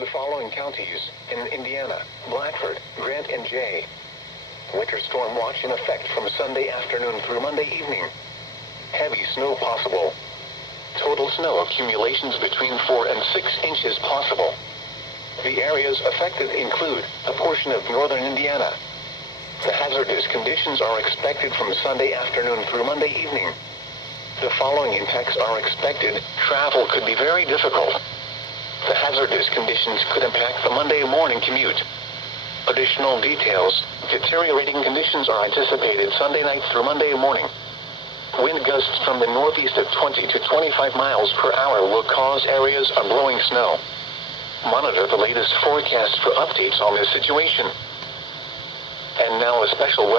the following counties in Indiana: Blackford, Grant, and Jay. Winter storm watch in effect from Sunday afternoon through Monday evening. Heavy snow possible. Total snow accumulations between 4 and 6 inches possible. The areas affected include a portion of northern Indiana. The hazardous conditions are expected from Sunday afternoon through Monday evening. The following impacts are expected. Travel could be very difficult. The hazardous conditions could impact the Monday morning commute. Additional details: deteriorating conditions are anticipated Sunday night through Monday morning. Wind gusts from the northeast at 20 to 25 miles per hour will cause areas of blowing snow. Monitor the latest forecast for updates on this situation. And now a special